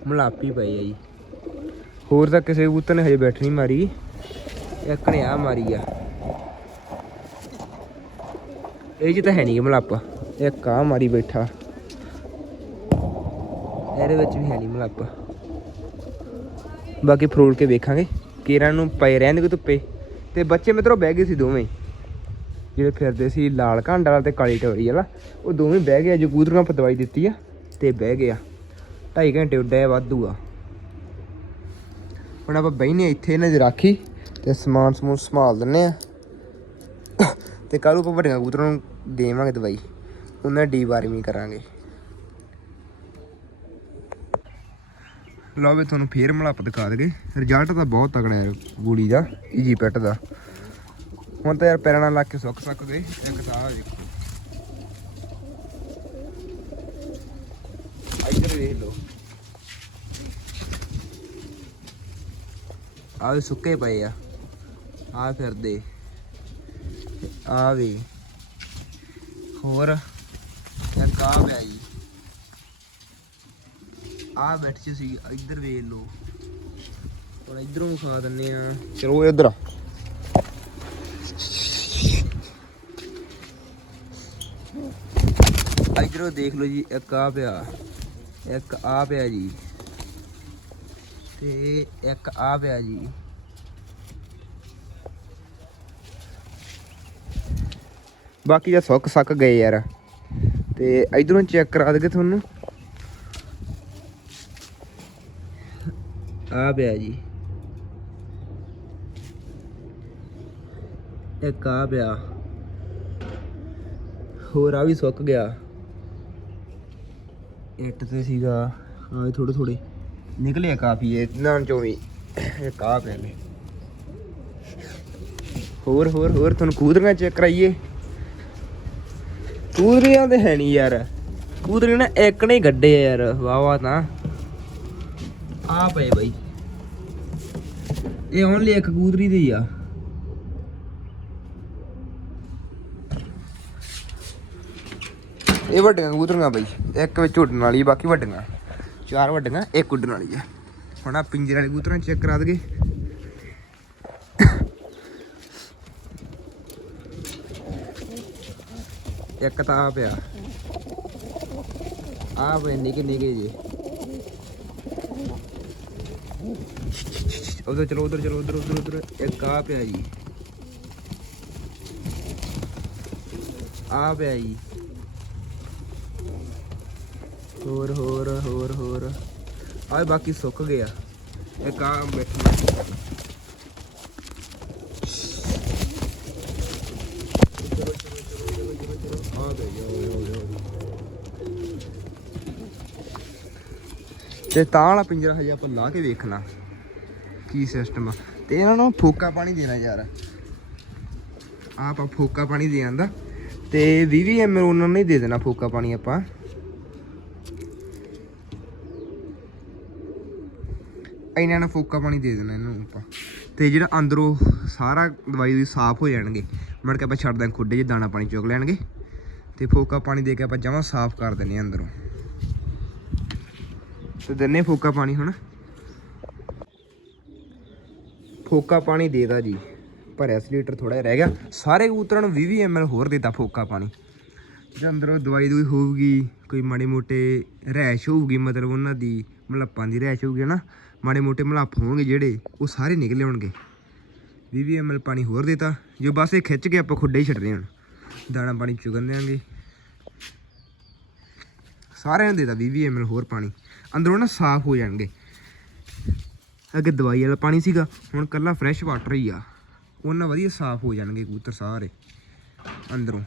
ਮਲਾਪੀ ਪਈ ਆ ਜੀ। ਹੋਰ ਤਾਂ ਕਿਸੇ ਕਬੂਤਰ ਨੇ ਹਜੇ ਬੈਠ ਨਹੀਂ ਮਾਰੀ। ਇੱਕ ਨੇ ਆ ਮਾਰੀ ਆ। ਇਹ ਜੀ ਤਾਂ ਹੈ ਨਹੀਂ ਮਲਾਪਾ। ਇੱਕ ਆ ਮਾਰੀ ਬੈਠਾ। ਇਹਦੇ ਵਿੱਚ ਵੀ ਹੈ ਨਹੀਂ ਮਲਾਪਾ। ਬਾਕੀ ਫਰੋਲ ਕੇ ਵੇਖਾਂਗੇ। ਕੇਰਾਂ ਨੂੰ ਪਏ ਰਹਿੰਦੇ ਧੁੱਪੇ। ਤੇ ਬੱਚੇ ਮਿੱਤਰੋ ਬਹਿ ਗਏ ਸੀ ਦੋਵੇਂ। ਜਿਹੜੇ ਫਿਰਦੇ ਸੀ, ਲਾਲ ਘੰਡ ਵਾਲਾ ਤੇ ਕਾਲੀ ਟੋਰੀ ਵਾਲਾ, ਉਹ ਦੋਵੇਂ ਬਹਿ ਗਏ, ਅੱਜ ਕਬੂਤਰਾਂ ਆਪਾਂ ਦਵਾਈ ਦਿੱਤੀ ਆ ਤੇ ਬਹਿ ਗਿਆ 2.5 ਘੰਟੇ ਉੱਡਿਆ ਵਾਧੂ ਆ। ਹੁਣ ਆਪਾਂ ਬਹਿਨੇ ਇੱਥੇ ਇਹਨਾਂ ਦੀ ਰਾਖੀ ਤੇ ਸਮਾਨ ਸਮੂਨ ਸੰਭਾਲ ਦਿੰਨੇ ਆ। ਤੇ ਕੱਲ੍ਹ ਆਪਾਂ ਵੱਡੀਆਂ ਕਬੂਤਰਾਂ ਨੂੰ ਦੇਵਾਂਗੇ ਦਵਾਈ। ਉਹਨਾਂ ਡੀ ਵਾਰਮਿੰਗ ਕਰਾਂਗੇ। ਲਓ ਵੀ ਤੁਹਾਨੂੰ ਫੇਰ ਮਲੱਪ ਦਿਖਾ ਦਗੇ ਰਿਜ਼ਲਟ ਤਾਂ ਬਹੁਤ ਤਗੜਾ ਹੈ ਗੋਲੀ ਦਾ ਈਜੀ ਪੈਟ ਦਾ। ਹੁਣ ਤਾਂ ਯਾਰ ਪੈਰਾਂ ਨਾਲ ਲੱਗ ਕੇ ਸੁੱਕ ਸਕਦੇ ਇੱਕ ਤਾਂ ਦੇਖੋ। ਇੱਧਰ ਵੇਖ ਲਓ। ਆਹ ਵੀ ਸੁੱਕੇ ਪਏ ਆ। ਆ ਫਿਰਦੇ। ਆ ਵੀ। ਹੋਰ, ਇੱਕ ਆ ਪਿਆ ਜੀ। ਆ ਬੈਠ ਚ ਸੀ ਇੱਧਰ ਵੇਖ ਲਓ। ਹੁਣ ਇੱਧਰੋਂ ਖਾ ਦਿੰਨੇ ਆ। ਚਲੋ ਇੱਧਰ ਆ। ਇੱਧਰੋਂ ਦੇਖ ਲਓ ਜੀ ਇੱਕ ਆ ਪਿਆ ਇੱਕ ਆ ਪਿਆ ਜੀ। ਤੇ ਇੱਕ ਆ ਪਿਆ ਜੀ। ਬਾਕੀ ਤਾਂ ਸੁੱਕ ਸੱਕ ਗਏ ਯਾਰ। ਤੇ ਇਧਰੋਂ ਚੈੱਕ ਕਰਾ ਦੇਗੇ ਤੁਹਾਨੂੰ। ਆ ਪਿਆ ਜੀ। ਇੱਕ ਆ ਪਿਆ। ਹੋਰ ਆ ਵੀ ਸੁੱਕ ਗਿਆ। ਇੱਟ ਤੇ ਸੀਗਾ। ਆ ਥੋੜੇ ਥੋੜੇ ਨਿਕਲੇ ਕਾਫੀ ਇਹ ਇਹਨਾਂ ਚੋਂ ਵੀ। ਇੱਕ ਆ ਪਿਆ ਨੇ ਹੋਰ ਹੋਰ ਹੋਰ ਤੁਹਾਨੂੰ ਕੂਦਰੀਆਂ ਚੈੱਕ ਕਰਾਈਏ। ਕੂਦਰੀਆਂ ਤੇ ਹੈ ਨਹੀਂ ਯਾਰ। ਕੂਦਰੀ ਨਾ ਇੱਕ ਨੇ ਗੱਡੇ ਯਾਰ। ਵਾਹ ਵਾਹ ਤਾਂ। ਆ ਪਏ ਬਈ। ਇਹ ਓਨਲੀ ਇੱਕ ਕੂਦਰੀ ਦੇ ਆ। ਇਹ ਵੱਡੀਆਂ ਕਬੂਤਰੀਆਂ ਬਈ, ਇੱਕ ਵਿੱਚ ਉੱਡਣ ਵਾਲੀ ਬਾਕੀ ਵੱਡੀਆਂ। ਚਾਰ ਵੱਡੀਆਂ, ਇੱਕ ਉੱਡਣ ਵਾਲੀ ਆ। ਹੁਣ ਆ ਪਿੰਜਰੇ ਵਾਲੇ ਕਬੂਤਰਾਂ ਚੈੱਕ ਕਰਾ ਦਗੇ ਇੱਕ ਤਾਂ ਆ ਪਿਆ। ਆ ਪਏ ਨਿੱਕੇ ਨਿੱਕੇ ਜੀ ਉਧਰ ਚਲੋ ਉਧਰ ਚਲੋ, ਉਧਰ ਉਧਰ ਉਧਰ। ਇੱਕ ਆ ਪਿਆ ਜੀ। ਆ ਪਿਆ ਜੀ। ਹੋਰ ਹੋਰ ਹੋਰ ਹੋਰ। ਆਏ ਬਾਕੀ ਸੁੱਕ ਗਿਆ। ਇੱਕ ਆ ਬੈਠੀ ਤੇ ਤਾਂ ਵਾਲਾ ਪਿੰਜਰਾ ਹਜੇ ਆਪਾਂ ਲਾ ਕੇ ਵੇਖਣਾ। ਕੀ ਸਿਸਟਮ ਆ? ਤੇ ਇਹਨਾਂ ਨੂੰ ਫੋਕਾ ਪਾਣੀ ਦੇਣਾ ਯਾਰ। ਆਹ ਆਪਾਂ ਫੋਕਾ ਪਾਣੀ ਦੇ ਆਂਦਾ। ਤੇ 20 20 ml ਉਹਨਾਂ ਨੂੰ ਹੀ ਦੇ ਦੇਣਾ ਫੋਕਾ ਪਾਣੀ ਆਪਾਂ। ਇਹਨਾਂ ਨੂੰ ਫੋਕਾ ਪਾਣੀ ਦੇ ਦੇਣਾ ਇਹਨਾਂ ਨੂੰ ਆਪਾਂ। ਤੇ ਜਿਹੜਾ ਅੰਦਰੋਂ ਸਾਰਾ ਦਵਾਈ ਦੀ ਸਾਫ਼ ਹੋ ਜਾਣਗੇ। ਮੁੜ ਕੇ ਆਪਾਂ ਛੱਡ ਦਾਂਗੇ ਖੁੱਡੇ 'ਚ, ਦਾਣਾ ਪਾਣੀ ਚੁੱਕ ਲੈਣਗੇ। ਤੇ ਫੋਕਾ ਪਾਣੀ ਦੇ ਕੇ ਆਪਾਂ ਜਮਾਂ ਸਾਫ਼ ਕਰ ਦਿੰਨੇ ਆ ਅੰਦਰੋਂ। ਤੇ ਦਿੰਨੇ ਫੋਕਾ ਪਾਣੀ ਹੁਣ। ਫੋਕਾ ਪਾਣੀ ਦੇਦਾ ਜੀ। ਭਰਿਆ ਸੀ ਲੀਟਰ ਥੋੜਾ ਜਿਹਾ ਰਹਿ ਗਿਆ। ਸਾਰੇ ਕਬੂਤਰਾਂ ਨੂੰ 20 20 ml ਹੋਰ ਦੇਤਾ ਫੋਕਾ ਪਾਣੀ। ਜੇ ਅੰਦਰੋਂ ਦਵਾਈ ਦੂਈ ਹੋਊਗੀ, ਕੋਈ ਮਾੜੇ ਮੋਟੇ ਰੈਸ਼ ਹੋਊਗੀ, ਮਤਲਬ ਉਹਨਾਂ ਦੀ ਮਲੱਪਾਂ ਦੀ ਰੈਸ਼ ਹੋਊਗੀ ਨਾ ਮਾੜੇ ਮੋਟੇ ਮਲੱਪ ਹੋਣਗੇ ਜਿਹੜੇ, ਉਹ ਸਾਰੇ ਨਿਕਲੇ ਹੋਣਗੇ। 20 20 ml ਪਾਣੀ ਹੋਰ ਦੇਤਾ ਜੋ ਬਸ ਇਹ ਖਿੱਚ ਕੇ ਆਪਾਂ ਖੁੱਡੇ ਹੀ ਛੱਡਦੇ ਹਾਂ। ਦਾਣਾ ਪਾਣੀ ਚੁਗਣ ਦਿਆਂਗੇ। ਸਾਰਿਆਂ ਨੂੰ ਦੇਤਾ 20 20 ml ਹੋਰ ਪਾਣੀ। ਅੰਦਰੋਂ ਨਾ ਸਾਫ਼ ਹੋ ਜਾਣਗੇ। ਅੱਗੇ ਦਵਾਈ ਵਾਲਾ ਪਾਣੀ ਸੀਗਾ, ਹੁਣ ਕੱਲਾ ਫਰੈਸ਼ ਵਾਟਰ ਹੀ ਆ। ਉਹਨਾਂ ਵਧੀਆ ਸਾਫ਼ ਹੋ ਜਾਣਗੇ ਕਬੂਤਰ ਸਾਰੇ, ਅੰਦਰੋਂ।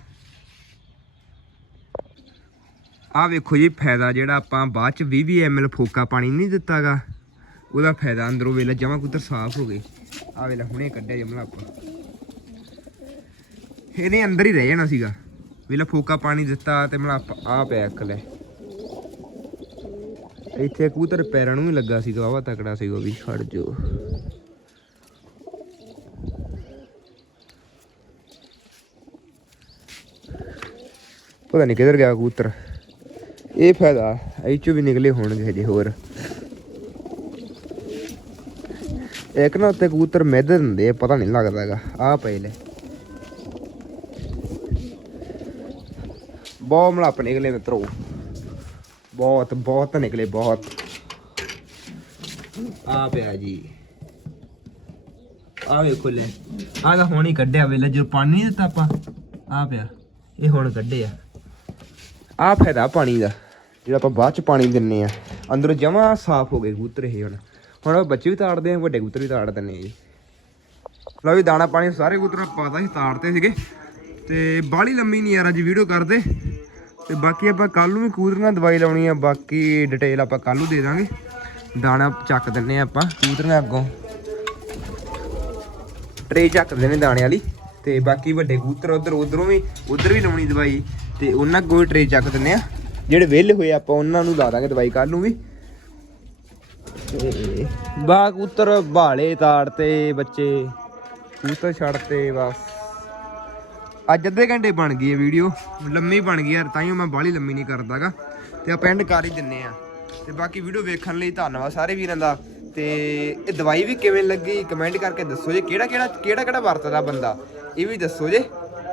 ਆ ਵੇਖੋ ਜੀ, ਫਾਇਦਾ ਜਿਹੜਾ ਆਪਾਂ ਬਾਅਦ ਚ 20 20 ml ਫੋਕਾ ਪਾਣੀ ਨਹੀਂ ਦਿੱਤਾਗਾ, ਉਹਦਾ ਫਾਇਦਾ ਅੰਦਰੋਂ ਵੇਲਾ ਜਮਾ ਕਬੂਤਰ ਸਾਫ਼ ਹੋ ਗਏ। ਆ ਵੇਲਾ ਹੁਣੇ ਕੱਢਿਆ ਜਮਲਾ ਆਪਾਂ। ਇਹਨੇ ਅੰਦਰ ਹੀ ਰਹਿ ਜਾਣਾ ਸੀਗਾ। ਵੇਲਾ ਫੋਕਾ ਪਾਣੀ ਦਿੱਤਾ ਤੇ ਮਲਾ ਆ ਪਿਆ ਇੱਕ ਲੈ। ਇੱਥੇ ਕਬੂਤਰ ਪੈਰਾਂ ਨੂੰ ਵੀ ਲੱਗਾ ਸੀ ਵਾਵਾ ਤਕੜਾ ਸੀ ਉਹ ਵੀ ਖੜ ਜੋ। ਪਤਾ ਨਹੀਂ ਕਿੱਧਰ ਗਿਆ ਕਬੂਤਰ। ਇਹ ਫਾਇਦਾ, ਇਹ ਚੋਂ ਵੀ ਨਿਕਲੇ ਹੋਣਗੇ ਹਜੇ ਹੋਰ। ਇੱਕ ਨਾ ਉੱਤੇ ਕਬੂਤਰ ਮਿੱਧ ਦਿੰਦੇ ਪਤਾ ਨਹੀਂ ਲੱਗਦਾ ਹੈਗਾ ਆ ਪਏ ਲੈ ਬਹੁਤ ਮਲਾਪ ਨਿਕਲੇ ਮਿੱਤਰੋ। ਬਹੁਤ ਬਹੁਤ ਨਿਕਲੇ ਬਹੁਤ। ਆ ਪਿਆ ਜੀ। ਆ ਵੇਖੋ ਲੈ। ਆ ਤਾਂ ਹੁਣ ਹੀ ਕੱਢਿਆ ਵੇਲੇ ਜਦੋਂ ਪਾਣੀ ਨਹੀਂ ਦਿੱਤਾ ਆਪਾਂ ਆ ਪਿਆ। ਇਹ ਹੁਣ ਕੱਢਿਆ। ਆ ਫਾਇਦਾ ਪਾਣੀ ਦਾ ਜਿਹੜਾ ਆਪਾਂ ਬਾਅਦ ਚ ਪਾਣੀ ਦਿੰਨੇ ਆ। ਅੰਦਰੋਂ ਜਮਾ ਸਾਫ਼ ਹੋ ਗਏ ਕਬੂਤਰ ਇਹ ਹੁਣ। ਹੁਣ ਬੱਚੇ ਵੀ ਤਾੜਦੇ ਆ ਵੱਡੇ ਕਬੂਤਰ ਵੀ ਤਾੜ ਦਿੰਨੇ ਜੀ। ਲਓ ਵੀ ਦਾਣਾ ਪਾਣੀ ਸਾਰੇ ਕਬੂਤਰਾਂ ਪਾਤਾ ਸੀ ਤਾੜਤੇ ਸੀਗੇ। ਤੇ ਬਾਹਲੀ ਲੰਮੀ ਨਹੀਂ ਯਾਰ ਅੱਜ ਵੀਡੀਓ ਕਰਦੇ। ਤੇ ਬਾਕੀ ਆਪਾਂ ਕੱਲ ਨੂੰ ਵੀ ਕਬੂਤਰਾਂ ਦਵਾਈ ਲਾਉਣੀ ਆ, ਬਾਕੀ ਡਿਟੇਲ ਆਪਾਂ ਕੱਲ ਨੂੰ ਦੇ ਦਾਂਗੇ। ਦਾਣਾ ਚੱਕ ਦਿੰਨੇ ਆ ਆਪਾਂ ਕਬੂਤਰਾਂ ਅੱਗੋਂ। ਟਰੇ ਚੱਕ ਦਿੰਨੇ ਦਾਣੇ ਵਾਲੀ ਤੇ ਬਾਕੀ ਵੱਡੇ ਕੂਤਰ ਉਧਰ ਉਧਰੋਂ ਵੀ ਉਧਰ ਵੀ ਲਾਉਣੀ ਦਵਾਈ ਤੇ ਉਹਨਾਂ ਕੋਈ ਟਰੇ ਚੱਕ ਦਿੰਨੇ ਆ। ਜਿਹੜੇ ਵਿਹਲੇ ਹੋਏ ਆਪਾਂ ਉਹਨਾਂ ਨੂੰ ਲਾ ਦਾਂਗੇ ਦਵਾਈ ਕੱਲ ਨੂੰ ਵੀ। ਤੇ ਬਾ ਕਬੂਤਰ ਭਾਲੇ ਤਾੜ ਤੇ ਬੱਚੇ, ਕੂਤਰ ਛੱਡ ਤੇ ਬਸ। ਅੱਜ ਅੱਧੇ ਘੰਟੇ ਬਣ ਗਈ ਹੈ ਵੀਡੀਓ ਲੰਮੀ ਬਣ ਗਈ ਯਾਰ ਤਾਈਓ ਮੈਂ ਬਾਹਲੀ ਲੰਮੀ ਨਹੀਂ ਕਰਦਾਗਾ। ਤੇ ਆਪਾਂ ਐਂਡ ਕਰ ਹੀ ਦਿੰਨੇ ਆ। ਤੇ ਬਾਕੀ ਵੀਡੀਓ ਵੇਖਣ ਲਈ ਧੰਨਵਾਦ ਸਾਰੇ ਵੀਰਾਂ ਦਾ। ਤੇ ਇਹ ਦਵਾਈ ਵੀ ਕਿਵੇਂ ਲੱਗੀ ਕਮੈਂਟ ਕਰਕੇ ਦੱਸੋ ਜੇ ਕਿਹੜਾ ਕਿਹੜਾ ਕਿਹੜਾ ਕਿਹੜਾ ਵਰਤਦਾ ਬੰਦਾ। ਇਹ ਵੀ ਦੱਸੋ ਜੇ।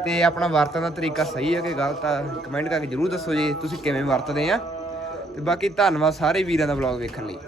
ਤੇ ਆਪਣਾ ਵਰਤਣ ਦਾ ਤਰੀਕਾ ਸਹੀ ਹੈ ਕਿ ਗਲਤ ਆ ਕਮੈਂਟ ਕਰਕੇ ਜਰੂਰ ਦੱਸੋ ਜੇ ਤੁਸੀਂ ਕਿਵੇਂ ਵਰਤਦੇ ਆ। ਤੇ ਬਾਕੀ ਧੰਨਵਾਦ ਸਾਰੇ ਵੀਰਾਂ ਦਾ ਵਲੌਗ ਵੇਖਣ ਲਈ।